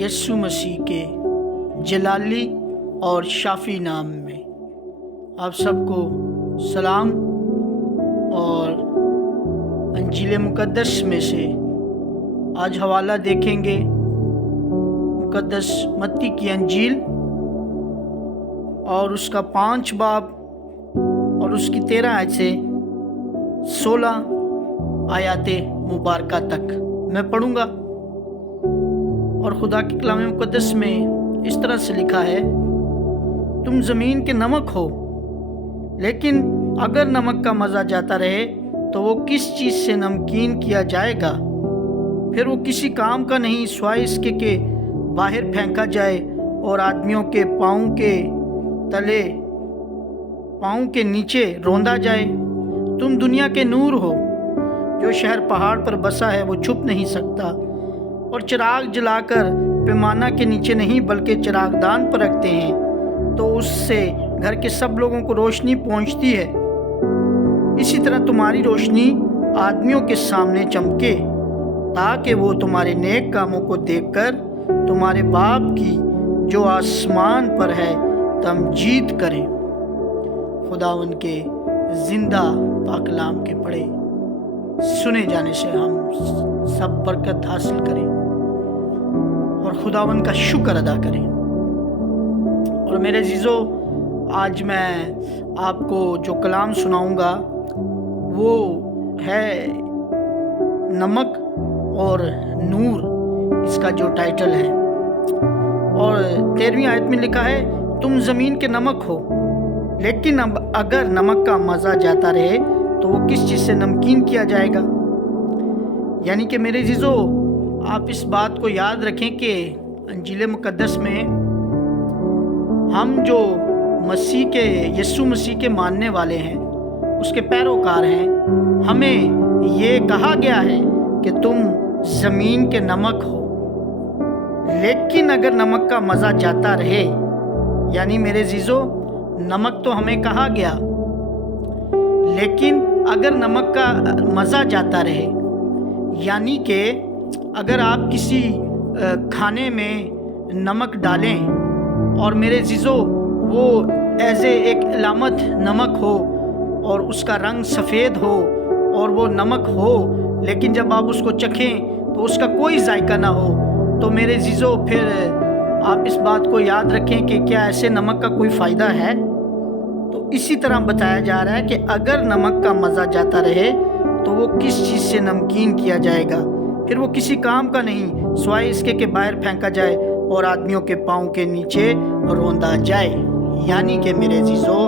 यीशु मसीह के जलाली और शाफी नाम में आप सबको सलाम। और अंजील मुकद्दस में से आज हवाला देखेंगे मुकद्दस मत्ती की अंजील और उसका 5 बाब और उसकी 13 आयत से 16 आयाते मुबारका तक मैं पढ़ूंगा। और खुदा के कलाम मुकद्दस में इस तरह से लिखा है, तुम ज़मीन के नमक हो, लेकिन अगर नमक का मज़ा जाता रहे तो वो किस चीज़ से नमकीन किया जाएगा। फिर वो किसी काम का नहीं, सिवाय इसके के बाहर फेंका जाए और आदमियों के पाँव के तले, पाँव के नीचे रौंदा जाए। तुम दुनिया के नूर हो। जो शहर पहाड़ पर बसा है वो छुप नहीं सकता, और चिराग जलाकर पैमाना के नीचे नहीं बल्कि चिरागदान पर रखते हैं, तो उससे घर के सब लोगों को रोशनी पहुंचती है। इसी तरह तुम्हारी रोशनी आदमियों के सामने चमके, ताकि वो तुम्हारे नेक कामों को देखकर तुम्हारे बाप की जो आसमान पर है तमजीद करें। खुदावन के जिंदा पाकलाम के पढ़े सुने जाने से हम सब बरकत हासिल करें और खुदावन का शुक्र अदा करें। और मेरे अजीज़ों, आज मैं आपको जो कलाम सुनाऊंगा वो है नमक और नूर, इसका जो टाइटल है। और 13वीं आयत में लिखा है, तुम ज़मीन के नमक हो, लेकिन अब अगर नमक का मज़ा जाता रहे तो वो किस चीज़ से नमकीन किया जाएगा। यानी कि मेरे अजीज़ों, आप इस बात को याद रखें कि अंजील मुकद्दस में हम जो मसीह के, यीशु मसीह के मानने वाले हैं, उसके पैरोकार हैं, हमें ये कहा गया है कि तुम ज़मीन के नमक हो, लेकिन अगर नमक का मज़ा जाता रहे, यानी मेरे अजीज़ों, नमक तो हमें कहा गया, लेकिन अगर नमक का मज़ा जाता रहे, यानी कि अगर आप किसी खाने में नमक डालें और मेरे अजीज़ों वो एज एक अलामत नमक हो और उसका रंग सफ़ेद हो और वो नमक हो, लेकिन जब आप उसको चखें तो उसका कोई जायका ना हो, तो मेरे अजीज़ों फिर आप इस बात को याद रखें कि क्या ऐसे नमक का कोई फ़ायदा है। तो इसी तरह बताया जा रहा है कि अगर नमक का मज़ा जाता रहे तो वो किस चीज़ से नमकीन किया जाएगा। फिर वो किसी काम का नहीं, सिवाय इसके के बाहर फेंका जाए और आदमियों के पाँव के नीचे रौंदा जाए। यानी कि मेरे अजीज़ों,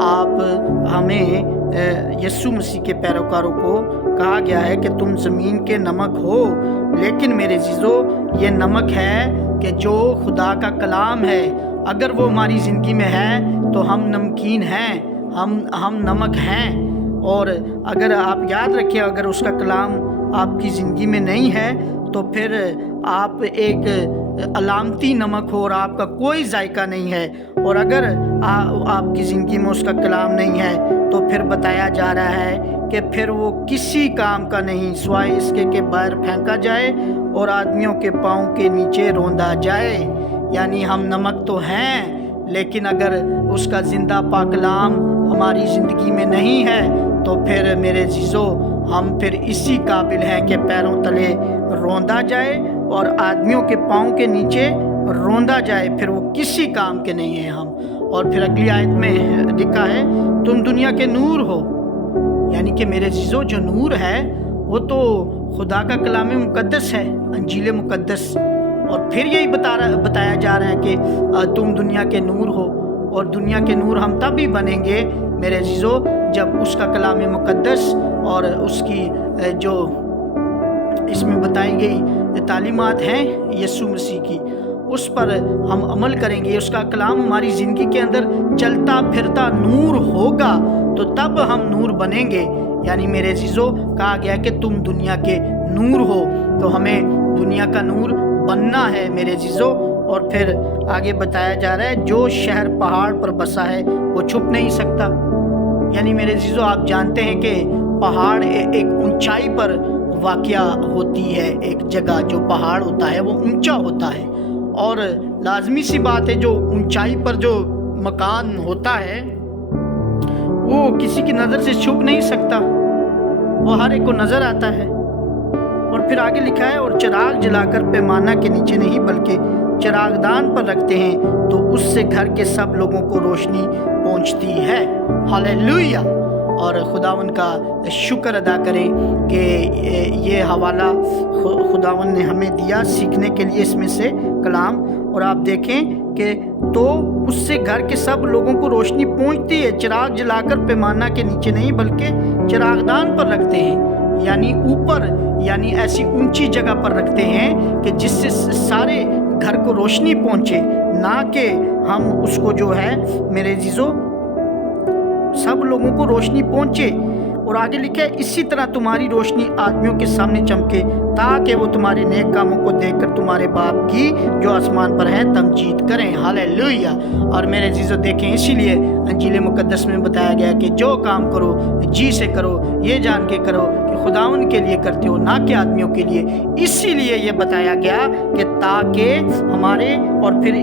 आप हमें यीशु मसीह के पैरोकारों को कहा गया है कि तुम ज़मीन के नमक हो, लेकिन मेरे अजीज़ों ये नमक है कि जो खुदा का कलाम है, अगर वो हमारी ज़िंदगी में है तो हम नमकीन हैं, हम नमक हैं। और अगर आप याद रखें, अगर उसका कलाम आपकी ज़िंदगी में नहीं है तो फिर आप एक अलामती नमक हो और आपका कोई जायका नहीं है। और अगर आपकी ज़िंदगी में उसका कलाम नहीं है तो फिर बताया जा रहा है कि फिर वो किसी काम का नहीं, सिवाय इसके के बाहर फेंका जाए और आदमियों के पाँव के नीचे रौंदा जाए। यानी हम नमक तो हैं, लेकिन अगर उसका ज़िंदा पाकलाम हमारी ज़िंदगी में नहीं है तो फिर मेरे अजीज़ों, हम फिर इसी काबिल हैं कि पैरों तले रौंदा जाए और आदमियों के पाँव के नीचे रौंदा जाए। फिर वो किसी काम के नहीं हैं हम। और फिर अगली आयत में लिखा है, तुम दुनिया के नूर हो। यानी कि मेरे अजीज़ों, जो नूर है वो तो खुदा का कलाम मुकद्दस है, अंजील मुकद्दस। और फिर यही बताया जा रहा है कि तुम दुनिया के नूर हो। और दुनिया के नूर हम तब ही बनेंगे मेरे अजीज़ों जब उसका कलाम मुकद्दस और उसकी जो इसमें बताई गई तालीमात हैं यीशु मसीह की, उस पर हम अमल करेंगे। उसका कलाम हमारी ज़िंदगी के अंदर चलता फिरता नूर होगा, तो तब हम नूर बनेंगे। यानी मेरे अजीज़ों, कहा गया कि तुम दुनिया के नूर हो, तो हमें दुनिया का नूर बनना है मेरे अजीज़ों। और फिर आगे बताया जा रहा है, जो शहर पहाड़ पर बसा है वो छुप नहीं सकता। यानी मेरे अजीज़ों, आप जानते हैं कि पहाड़ एक ऊंचाई पर वाक़या होती है। एक जगह जो पहाड़ होता है वो ऊंचा होता है اور लाजमी सी बात है, जो ऊंचाई पर जो मकान होता है वो किसी की नज़र से छुप नहीं सकता, वो हर एक को नज़र आता है। और फिर आगे लिखा है, और चिराग जलाकर पैमाना के नीचे नहीं बल्कि चिरागदान पर रखते हैं, तो उससे घर के सब लोगों को रोशनी पहुंचती है। हालेलुया। और खुदावन का शुक्र अदा करें कि ये हवाला खुदावन ने हमें दिया सीखने के लिए इसमें से कलाम। और आप देखें कि तो उससे घर के सब लोगों को रोशनी पहुंचती है, चिराग जलाकर पैमाना के नीचे नहीं बल्कि चिरागदान पर रखते हैं, यानी ऊपर, यानी ऐसी ऊंची जगह पर रखते हैं कि जिससे सारे घर को रोशनी पहुंचे, ना कि हम उसको जो है मेरे जीजो सब लोगों को रोशनी पहुंचे। और आगे लिखा है, इसी तरह तुम्हारी रोशनी आदमियों के सामने चमके, ताकि वो तुम्हारे नेक कामों को देखकर तुम्हारे बाप की जो आसमान पर है तमजीद करें। हालेलुया। और मेरे जीजो देखें, इसीलिए अंजील मुकद्दस में बताया गया कि जो काम करो जी से करो, ये जान के करो कि खुदावन के लिए करते हो, ना कि आदमियों के लिए। इसीलिए ये बताया गया कि ताकि हमारे, और फिर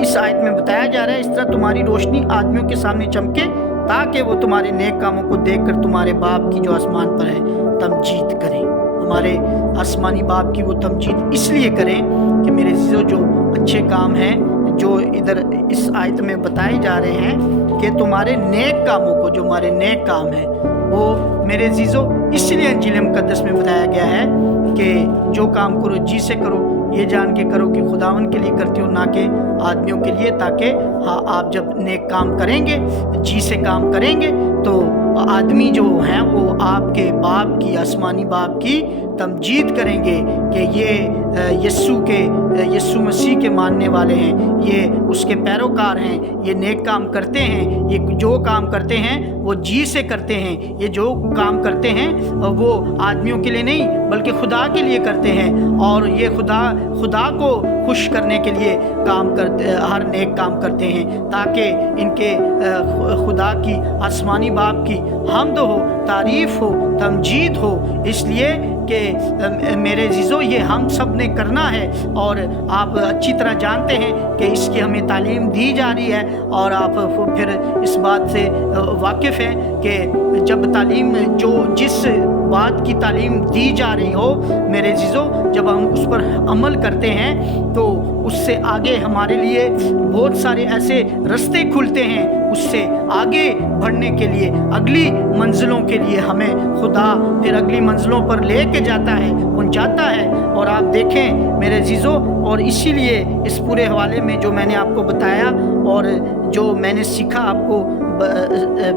इस आयत में बताया जा रहा है, इस तरह तुम्हारी रोशनी आदमियों के सामने चमके, ताकि वो तुम्हारे नेक कामों को देखकर तुम्हारे बाप की जो आसमान पर है तमजीद करें। हमारे आसमानी बाप की वो तमजीद इसलिए करें कि मेरे जो अच्छे काम हैं जो इधर इस आयत में बताए जा रहे हैं कि तुम्हारे नेक कामों को, जो हमारे नेक काम हैं वो मेरे जीजो इसलिए अंजील मुकद्दस में बताया गया है कि जो काम करो जी से करो, ये जान के करो कि खुदावन के लिए करते हो, ना कि आदमियों के लिए, ताकि हाँ आप जब नेक काम करेंगे, जी से काम करेंगे, तो आदमी जो हैं वो आपके बाप की, आसमानी बाप की तमजीद करेंगे कि ये यीशु मसीह के मानने वाले हैं, ये उसके पैरोकार हैं, ये नेक काम करते हैं, ये जो काम करते हैं वो जी से करते हैं, ये जो काम करते हैं वो आदमियों के लिए नहीं बल्कि खुदा के लिए करते हैं, और ये खुदा को खुश करने के लिए काम करते, हर नेक काम करते हैं, ताकि इनके खुदा की, आसमानी बाप की हम्द हो, तारीफ़ हो, तमजीद हो। इसलिए कि मेरे जीजो ये हम सब ने करना है, और आप अच्छी तरह जानते हैं कि इसकी हमें तालीम दी जा रही है, और आप फिर इस बात से वाकिफ़ हैं कि जब तालीम, जो जिस बात की तालीम दी जा रही हो मेरे जीजो, जब हम उस पर अमल करते हैं तो उससे आगे हमारे लिए बहुत सारे ऐसे रास्ते खुलते हैं, उससे आगे बढ़ने के लिए, अगली मंजिलों के लिए हमें खुदा फिर अगली मंजिलों पर ले के जाता है, पहुंचाता है। और आप देखें मेरे जीजो, और इसीलिए इस पूरे हवाले में जो मैंने आपको बताया और जो मैंने सीखा आपको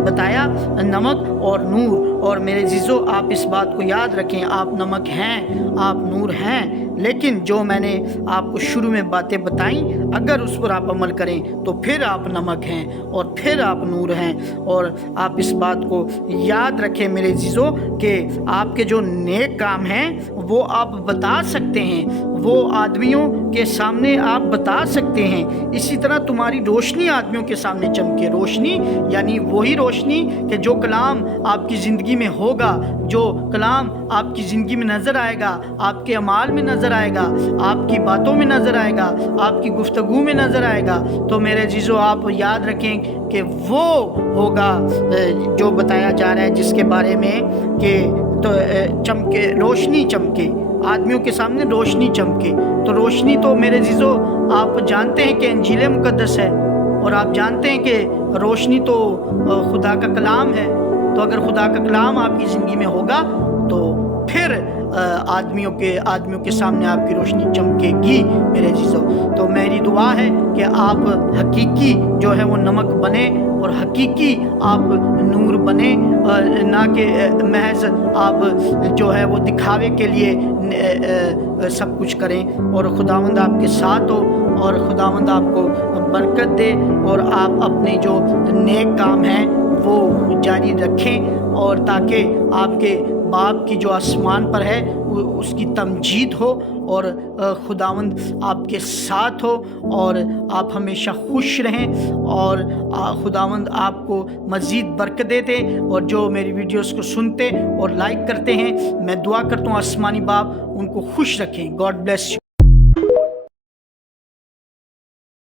बताया, नमक और नूर। और मेरे जीजो आप इस बात को याद रखें, आप नमक हैं, आप नूर हैं, लेकिन जो मैंने आपको शुरू में बातें बताई, अगर उस पर आप अमल करें तो फिर आप नमक हैं और फिर आप नूर हैं। और आप इस बात को याद रखें मेरे जीजो कि आपके जो नेक काम हैं वो आप बता सकते हैं, वो आदमियों के सामने आप बता सकते हैं। इसी तरह तुम्हारी रोशनी आदमियों के सामने चमके। रोशनी यानी वही रोशनी कि जो कलाम आपकी ज़िंदगी में होगा, जो कलाम आपकी ज़िंदगी में नज़र आएगा, आपके अमाल में नज़र आएगा, आपकी बातों में नज़र आएगा, आपकी गुफ्तगू में नज़र आएगा, तो मेरे जीजो आप याद रखें कि वो होगा जो बताया जा रहा है, जिसके बारे में कि तो चमके, रोशनी चमके, आदमियों के सामने रोशनी चमके। तो रोशनी तो मेरे जीजो आप जानते हैं कि इंजील मुकद्दस है, और आप जानते हैं कि रोशनी तो खुदा का कलाम है। तो अगर खुदा का कलाम आपकी ज़िंदगी में होगा तो फिर आदमियों के सामने आपकी रोशनी चमकेगी मेरे जीजो। तो मेरी दुआ है कि आप हकीकी जो है वो नमक बने और हकीकी आप नूर बने, ना कि महज आप जो है वो दिखावे के लिए सब कुछ करें। और खुदावंद आपके साथ हो और खुदावंद आपको बरकत दे, और आप अपने जो नेक काम हैं वो जारी रखें, और ताकि आपके बाप की जो आसमान पर है उसकी तमजीद हो, और खुदावंद आपके साथ हो, और आप हमेशा खुश रहें, और खुदावंद आपको मज़ीद बरकत देते। और जो मेरी वीडियोस को सुनते और लाइक करते हैं, मैं दुआ करता हूँ आसमानी बाप उनको खुश रखें। God bless you.